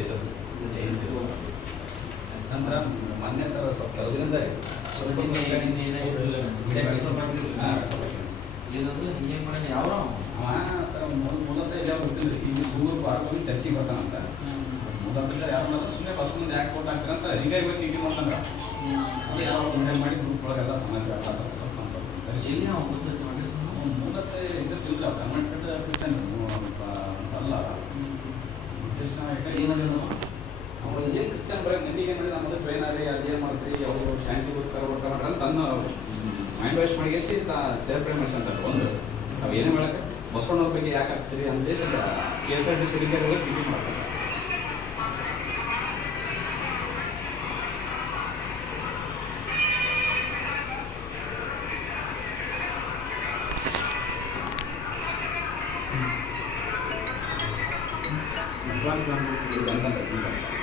ಇದು ಜಯಂತಿ ಯಾಕಂದ್ರೆ ಮೊನ್ನೆ ಸರ್ ಸ್ವಲ್ಪ ಕೆಲಸದಿಂದ ಏನದು ಹಿಂಗೆ ಮಾಡಿ ಯಾವ ಸರ್ ಮೂಲತಃ ಯಾವ ಗೊತ್ತಿಲ್ಲ ಈಗ ದೂರ ಭಾರತದಲ್ಲಿ ಚರ್ಚೆಗೆ ಬರ್ತಾನಂತ ಮೂಲತಃ ಯಾರು ಸುಮ್ಮನೆ ಬಸ್ ಮುಂದೆ ಯಾಕೆ ಕೊಟ್ಟು ಹಾಕ್ತಾರಂತ ಈಗ ಇವತ್ತು ಈಗ ಮಾಡ್ತಾರ ಅದು ಯಾವ ಮುಂದೆ ಮಾಡಿ ಗ್ರೂಪ್ ಒಳಗೆಲ್ಲ ಸಮಾಜ ಆಗ್ತಾರೆ ಸ್ವಲ್ಪ ಎಲ್ಲಿ ನಾವು ಗೊತ್ತಿತ್ತು ಮೂಲತಃ ಇದ್ದಿಲ್ಲ ಕರ್ನಾಟಕದ ಕ್ರಿಶ್ಚನ್ ಅಲ್ಲ ಉದ್ದೇಶ ಏನಾದ್ರು ಅವ್ರು ಏನು ಕ್ರಿಶ್ಚನ್ ಬರೀ ನನಗೆ ಮಾಡಿ ನಮ್ಮದು ಟ್ರೈನರಿ ಅದೇನು ಮಾಡ್ತೀರಿ ಅವರು ಶಾಂತಿಗೋಸ್ಕರ ಬರ್ತಾರೆ ಅಂತ ತನ್ನ ಮೈಂಡ್ ವಾಶ್ ಮಾಡಿ ಎಷ್ಟು ಸೇಫ್ ಪ್ರೈಮರ್ಸ್ ಅಂತಾರೆ ಒಂದು ನಾವು ಏನೇ ಮಾಡಕ್ಕೆ ಬಸವಣ್ಣವ್ರ ಬಗ್ಗೆ ಯಾಕೆ ಆಗ್ತೀರಿ ಅಂತ KSRTC ಹೋಗಿ ತಿಂಡಿ ಮಾಡ್ತಾರೆ ಅಡ್ವಾನ್ಸ್